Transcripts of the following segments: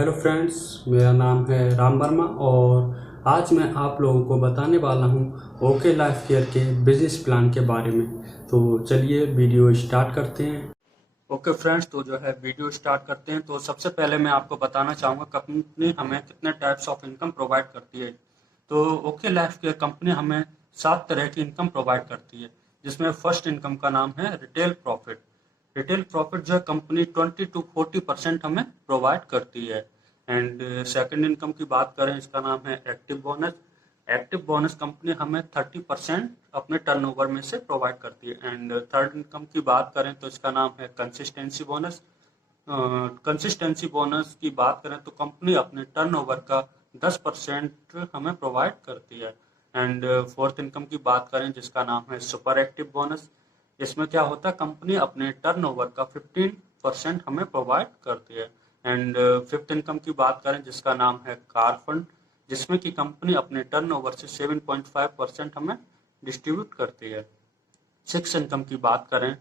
Hello friends, मेरा नाम है राम वर्मा और आज मैं आप लोगों को बताने वाला हूं ओके लाइफ केयर के बिजनेस प्लान के बारे में। तो चलिए वीडियो स्टार्ट करते हैं। ओके फ्रेंड्स, तो जो है वीडियो स्टार्ट करते हैं। तो सबसे पहले मैं आपको बताना चाहूँगा कंपनी हमें कितने टाइप्स ऑफ इनकम प्रोवाइड करती है। तो ओके लाइफ केयर कंपनी हमें 7 तरह की इनकम प्रोवाइड करती है, जिसमें फर्स्ट इनकम का नाम है रिटेल प्रॉफिट। रिटेल प्रॉफिट जो है कंपनी 20 to 40% हमें प्रोवाइड करती है। एंड सेकंड इनकम की बात करें, इसका नाम है active bonus. Active bonus company हमें 30% अपने टर्नओवर में से प्रोवाइड करती है। एंड थर्ड इनकम की बात करें तो इसका नाम है कंसिस्टेंसी बोनस। कंसिस्टेंसी बोनस की बात करें तो कंपनी अपने टर्नओवर का 10% हमें प्रोवाइड करती है। एंड फोर्थ इनकम की बात करें जिसका नाम है सुपर एक्टिव बोनस। इसमें क्या होता है, कंपनी अपने टर्नओवर का 15% हमें प्रोवाइड करती है। एंड फिफ्थ इनकम की बात करें जिसका नाम है कार फंड, जिसमें कि कंपनी अपने टर्नओवर से 7.5% हमें डिस्ट्रीब्यूट करती है। सिक्स इनकम की बात करें,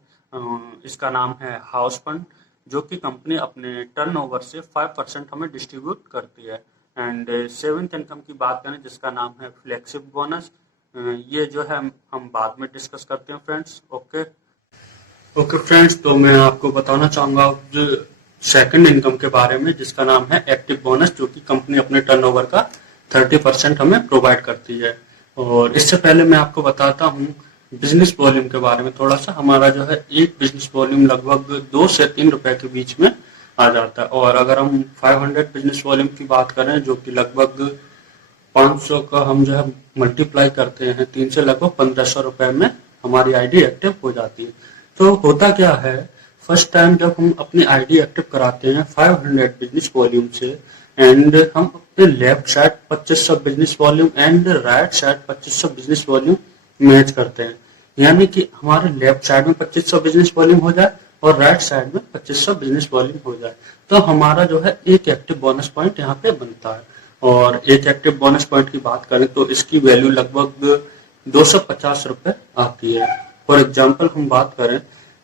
इसका नाम है हाउस फंड, जो कि कंपनी अपने टर्नओवर से 5% हमें डिस्ट्रीब्यूट करती है। एंड सेवेंथ इनकम की बात करें जिसका नाम है फ्लेक्सिबल बोनस। ये जो है हम बाद में डिस्कस करते हैं फ्रेंड्स। ओके फ्रेंड्स, तो मैं आपको बताना चाहूँगा जो सेकंड इनकम के बारे में, जिसका नाम है एक्टिव बोनस, जो कि कंपनी अपने टर्नओवर का 30% हमें प्रोवाइड करती है। और इससे पहले मैं आपको बताता हूँ बिजनेस वॉल्यूम के बारे में थोड़ा सा। हमारा जो है एक बिजनेस वॉल्यूम लगभग 2 से 3 रुपए के बीच में आ जाता है। और अगर हम 500 बिजनेस वॉल्यूम की बात करें, जो कि लगभग 500 का हम जो है मल्टीप्लाई करते हैं 3 से, लगभग 1500 रुपए में हमारी आईडी एक्टिव हो जाती है। तो होता क्या है, फर्स्ट टाइम जब हम अपनी आईडी एक्टिव कराते हैं 500 बिजनेस वॉल्यूम से, एंड हम अपने left side 2500 business volume and right side 2500 business volume match करते हैं। यानी कि हमारे लेफ्ट साइड में 2500 बिजनेस वॉल्यूम हो जाए और राइट साइड में 2500 बिजनेस वॉल्यूम हो जाए, तो हमारा जो है एक एक्टिव बोनस पॉइंट यहाँ पे बनता है। और एक एक्टिव बोनस पॉइंट की बात करें तो इसकी वैल्यू लगभग 250 रुपए आती है। फॉर एग्जाम्पल हम बात करें,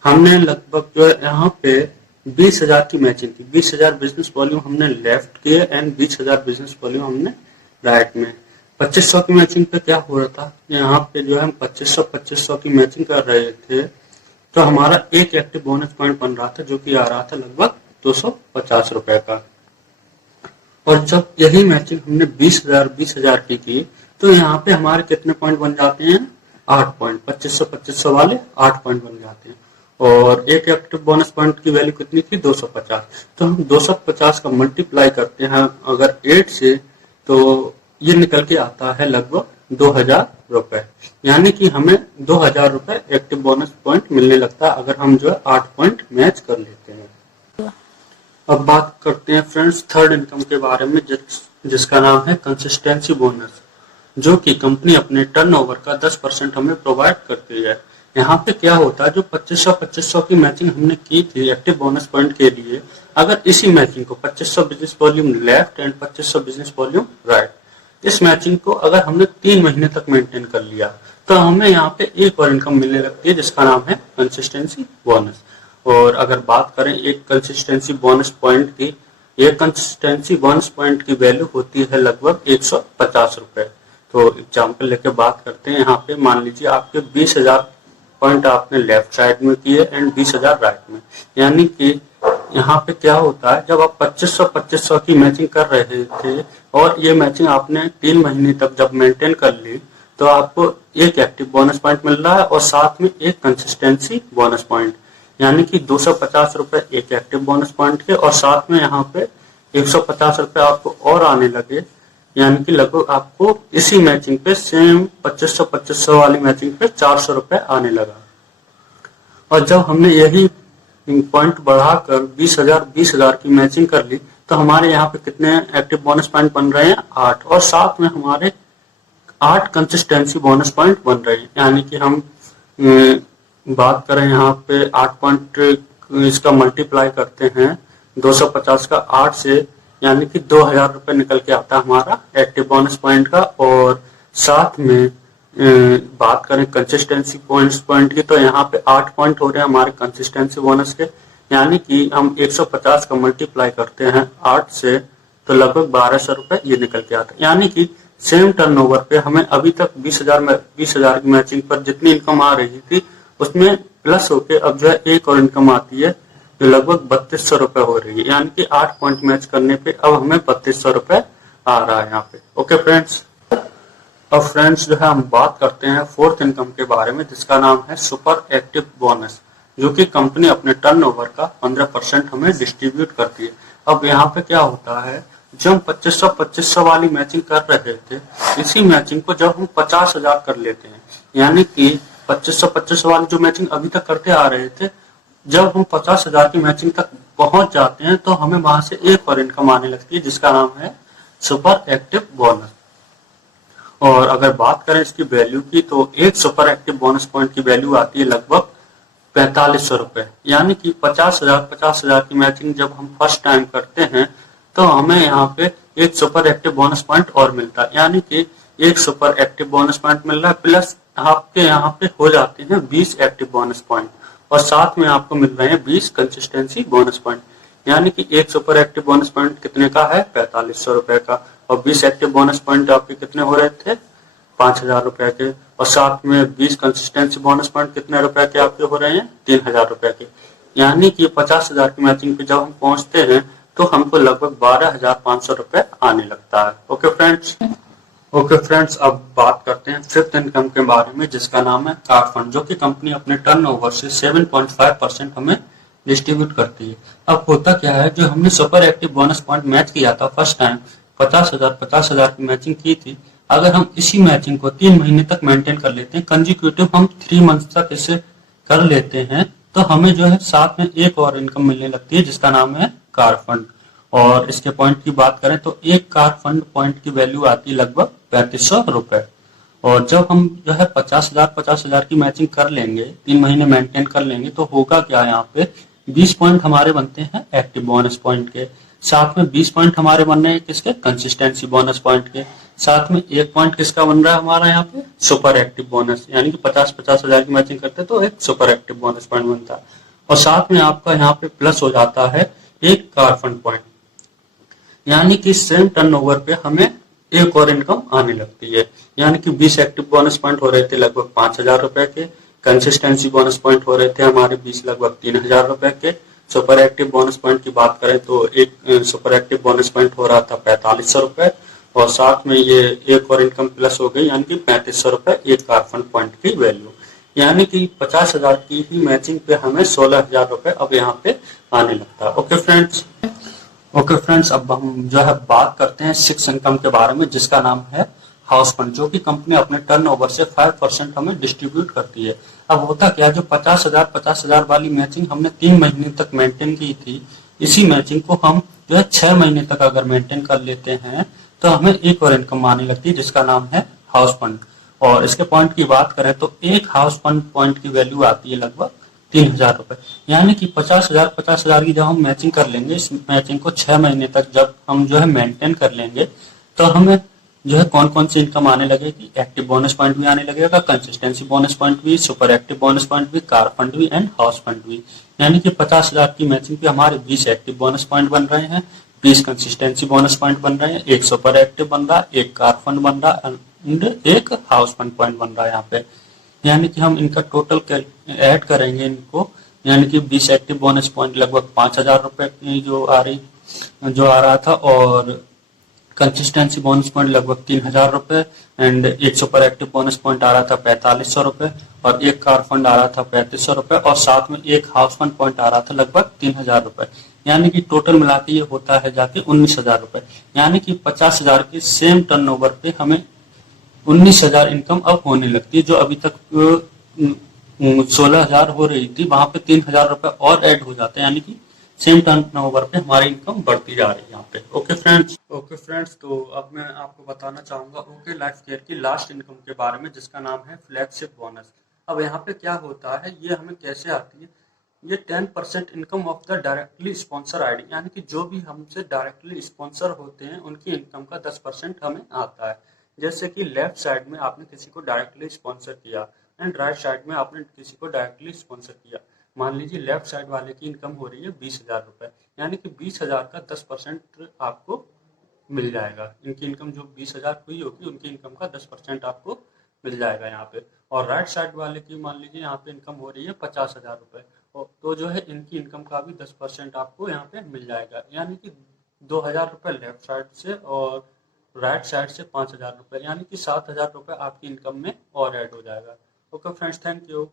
हमने लगभग जो है यहाँ पे 20,000 की मैचिंग की, 20,000 बिजनेस वॉल्यूम हमने लेफ्ट किए एंड 20,000 बिजनेस वॉल्यूम हमने राइट में। 2500 की मैचिंग पे क्या हो रहा था, यहाँ पे जो है हम 2500 की मैचिंग कर रहे थे, तो हमारा एक एक्टिव बोनस पॉइंट बन रहा था, जो कि आ रहा था लगभग 250 रुपए का। और जब यही मैचिंग हमने 20,000 की तो यहाँ पे हमारे कितने पॉइंट बन जाते हैं, 8 पॉइंट। 2500 वाले 8 पॉइंट बन जाते हैं। और एक एक्टिव बोनस पॉइंट की वैल्यू कितनी थी, 250। तो हम 250 का मल्टीप्लाई करते हैं अगर 8 से, तो ये निकल के आता है लगभग 2000 रुपए। यानी कि हमें 2000 रुपए एक्टिव बोनस पॉइंट मिलने लगता है अगर हम जो है 8 पॉइंट मैच कर लेते हैं। अब बात करते हैं फ्रेंड्स थर्ड इनकम के बारे में, जिसका नाम है कंसिस्टेंसी बोनस, जो कि कंपनी अपने टर्नओवर का 10% हमें प्रोवाइड करती है। यहाँ पे क्या होता है, जो 2500 की मैचिंग हमने की थी एक्टिव बोनस पॉइंट के लिए, अगर इसी मैचिंग को 2500 business volume left and 2500 business volume right, इस मैचिंग को अगर हमने 3 महीने तक मेंटेन कर लिया, तो हमें यहाँ पे एक और इनकम मिलने लगती है, जिसका नाम है कंसिस्टेंसी बोनस। और अगर बात करें एक कंसिस्टेंसी बोनस पॉइंट की, एक कंसिस्टेंसी बोनस पॉइंट की वैल्यू होती है लगभग 150 रुपए। तो एग्जाम्पल लेके बात करते हैं, यहाँ पे मान लीजिए आपके 20,000 पॉइंट आपने लेफ्ट साइड में किए एंड 20,000 राइट में। यानी कि यहाँ पे क्या होता है, जब आप 2500 की मैचिंग कर रहे थे और ये मैचिंग आपने 3 महीने तक जब मेंटेन कर ली, तो आपको एक एक्टिव बोनस पॉइंट मिल रहा है और साथ में एक कंसिस्टेंसी बोनस पॉइंट। यानी कि 250 रुपए एक एक्टिव बोनस पॉइंट के, और साथ में यहाँ पे 150 रुपए आपको और आने लगे। यानी कि लगभग आपको इसी मैचिंग पे सेम 2500 वाली मैचिंग पे 400 रुपए आने लगा। और जब हमने यही पॉइंट बढ़ाकर 20,000 की मैचिंग कर ली, तो हमारे यहाँ पे कितने एक्टिव बोनस पॉइंट बन रहे हैं, 8, और साथ में हमारे 8 कंसिस्टेंसी बोनस पॉइंट बन रहे हैं। यानी कि हम बात करें यहाँ पे 8 पॉइंट, इसका मल्टीप्लाई करते हैं 250 का 8 से, यानी कि 2000 रुपए निकल के आता है हमारा एक्टिव बोनस पॉइंट का। और साथ में बात करें कंसिस्टेंसी पॉइंट की, तो यहाँ पे 8 पॉइंट हो रहे हैं हमारे कंसिस्टेंसी बोनस के। यानी कि हम 150 का मल्टीप्लाई करते हैं 8 से, तो लगभग 1200 रुपए ये निकल के आता है। यानी कि सेम टर्नओवर पे हमें अभी तक 20,000 की मैचिंग पर जितनी इनकम आ रही थी उसमें प्लस होके अब जो है एक और इनकम आती है जो लगभग 3200 रुपए हो रही है। यानी कि 8 पॉइंट मैच करने पे अब हमें 3200 रुपए आ रहा है यहाँ पे। ओके फ्रेंड्स, अब फ्रेंड्स जो है हम बात करते हैं फोर्थ इनकम के बारे में जिसका नाम है सुपर एक्टिव बोनस, जो कि कंपनी अपने टर्नओवर का 15% हमें डिस्ट्रीब्यूट करती है। अब यहाँ पे क्या होता है, जब हम 2500 वाली मैचिंग कर रहे थे, इसी मैचिंग को जब हम 50,000 कर लेते हैं, यानी कि 2500 वाली जो मैचिंग अभी तक करते आ रहे थे, जब हम 50,000 की मैचिंग तक पहुंच जाते हैं तो हमें वहां से एक और इनकम आने लगती है जिसका नाम है सुपर एक्टिव बोनस। और अगर बात करें इसकी वैल्यू की, तो एक सुपर एक्टिव बोनस पॉइंट की वैल्यू आती है लगभग 4500 रुपए। यानी कि 50,000 की मैचिंग जब हम फर्स्ट टाइम करते हैं तो हमें यहाँ पे एक सुपर एक्टिव बोनस पॉइंट और मिलता है। यानी कि एक सुपर एक्टिव बोनस पॉइंट मिल रहा है, प्लस आपके यहाँ पे हो जाते हैं 20 एक्टिव बोनस पॉइंट, और साथ में आपको मिल रहे हैं 20 कंसिस्टेंसी बोनस पॉइंट। यानी कि एक सुपर एक्टिव बोनस पॉइंट कितने का है, 4500 रुपए का, और 20 एक्टिव बोनस पॉइंट आपके कितने हो रहे थे, 5000 रुपए के, और साथ में 20 कंसिस्टेंसी बोनस पॉइंट कितने रुपए के आपके हो रहे हैं, 3000 रुपए के। यानी कि 50,000 की मैचिंग पे जब हम पहुंचते हैं तो हमको लगभग 12,500 रुपए आने लगता है। ओके फ्रेंड्स, अब बात करते हैं फिफ्थ इनकम के बारे में जिसका नाम है कार फंड, जो कि कंपनी अपने टर्नओवर से 7.5% हमें डिस्ट्रीब्यूट करती है। अब होता क्या है, जो हमने super active bonus point match किया था फर्स्ट टाइम, 50,000 की मैचिंग की थी, अगर हम इसी मैचिंग को 3 महीने तक मेंटेन कर लेते हैं, कंजिक्यूटिव हम 3 मंथ तक इसे कर लेते हैं, तो हमें जो है साथ में एक और इनकम मिलने लगती है जिसका नाम है कार फंड। और इसके पॉइंट की बात करें तो एक कार फंड पॉइंट की वैल्यू आती है लगभग 3500 रुपए। और जब हम जो है 50,000 की मैचिंग कर लेंगे, 3 महीने मेंटेन कर लेंगे, तो होगा क्या, यहाँ पे 20 पॉइंट हमारे बनते हैं एक्टिव बोनस पॉइंट के, साथ में 20 पॉइंट हमारे बन रहे हैं किसके, कंसिस्टेंसी बोनस पॉइंट के, साथ में एक पॉइंट किसका बन रहा है हमारा यहाँ पे, सुपर एक्टिव बोनस। यानी कि 50,000 की मैचिंग करते तो एक सुपर एक्टिव बोनस पॉइंट बनता है, और साथ में आपका यहाँ पे प्लस हो जाता है एक कार फंड पॉइंट। यानी कि सेम टर्नओवर पे हमें एक और इनकम आने लगती है। यानी कि 20 एक्टिव बोनस पॉइंट हो रहे थे लगभग 5,000 रुपए के, कंसिस्टेंसी बोनस पॉइंट हो रहे थे हमारे 20 लगभग 3,000 रुपए के, सुपर एक्टिव बोनस पॉइंट की बात करें तो एक सुपर एक्टिव बोनस पॉइंट हो रहा था 4500 रुपए, और साथ में ये एक और इनकम प्लस हो गई, यानी कि 3500 रुपए एक कार फंड पॉइंट की वैल्यू। यानी कि 50,000 की ही मैचिंग पे हमें 16,000 रुपए अब यहाँ पे आने लगता है। ओके फ्रेंड्स, अब हम जो है बात करते हैं सिक्स इनकम के बारे में जिसका नाम है हाउस फंड, जो कि कंपनी अपने टर्नओवर से 5% हमें डिस्ट्रीब्यूट करती है। अब होता क्या, जो 50,000 वाली मैचिंग हमने 3 महीने तक मेंटेन की थी, इसी मैचिंग को हम जो है 6 महीने तक अगर मेंटेन कर लेते हैं तो हमें एक और इनकम आने लगती है जिसका नाम है हाउस फंड। और इसके पॉइंट की बात करें तो एक हाउस फंड पॉइंट की वैल्यू आती है लगभग 3,000 रुपए। यानी कि 50,000 की जब हम मैचिंग कर लेंगे, इस मैचिंग को 6 महीने तक जब हम जो है मेंटेन कर लेंगे, तो हमें जो है कौन कौन सी इनकम आने लगेगी, एक्टिव बोनस पॉइंट भी आने लगेगा, कंसिस्टेंसी बोनस पॉइंट भी, सुपर एक्टिव बोनस पॉइंट भी, कार फंड भी एंड हाउस फंड भी। यानी कि 50,000 की मैचिंग पे हमारे 20 एक्टिव बोनस पॉइंट बन रहे हैं, 20 कंसिस्टेंसी बोनस पॉइंट बन रहे हैं, एक सुपर एक्टिव बन रहा है, एक कार फंड बन रहा है एंड एक हाउस फंड पॉइंट बन रहा है यहाँ पे। यानी कि हम इनका टोटल ऐड करेंगे इनको, यानी कि 20 एक्टिव बोनस पॉइंट लगभग 5,000 रुपए की जो आ रहा था, और कंसिस्टेंसी बोनस पॉइंट लगभग 3,000 रुपए, एंड एक सुपर एक्टिव बोनस पॉइंट आ रहा था 4,500 रुपए, और एक कार फंड आ रहा था 3,500 रुपए, और साथ में एक हाउस फंड पॉइंट आ रहा था लगभग 3,000 रुपए। यानी कि टोटल मिला के ये होता है जाके 19,000 रुपए। यानी कि 50,000 की सेम टर्नओवर पे हमें 19,000 इनकम अब होने लगती है, जो अभी तक 16,000 हो रही थी, वहां पे 3,000 रुपए और ऐड हो जाते हैं। यानी कि सेम टर्नओवर पे हमारी इनकम बढ़ती जा रही है यहाँ पे। ओके फ्रेंड्स, तो अब मैं आपको बताना चाहूंगा ओके लाइफ केयर की लास्ट इनकम के बारे में जिसका नाम है फ्लैगशिप बोनस। अब यहाँ पे क्या होता है, ये हमें कैसे आती है, ये 10% income of the directly sponsor ID, यानी कि जो भी हमसे डायरेक्टली स्पॉन्सर होते हैं उनकी इनकम का 10% हमें आता है। जैसे कि लेफ्ट साइड में आपने किसी को डायरेक्टली स्पॉन्सर किया एंड राइट साइड में आपने किसी को डायरेक्टली स्पॉन्सर किया। मान लीजिए लेफ्ट साइड वाले की इनकम हो रही है 20,000 रुपए, यानी कि 20,000 का 10% आपको मिल जाएगा। इनकी इनकम जो 20,000 हुई होगी उनकी इनकम का 10% आपको मिल जाएगा यहाँ पे। और राइट साइड वाले की मान लीजिए यहाँ पे इनकम हो रही है 50,000 रुपये, तो जो है इनकी इनकम का भी 10% आपको यहाँ पे मिल जाएगा, यानी कि 2,000 रुपये लेफ्ट साइड से और राइट साइड से 5,000 रुपये, यानी कि 7,000 रुपये आपकी इनकम में और ऐड हो जाएगा। Okay friends, thank you.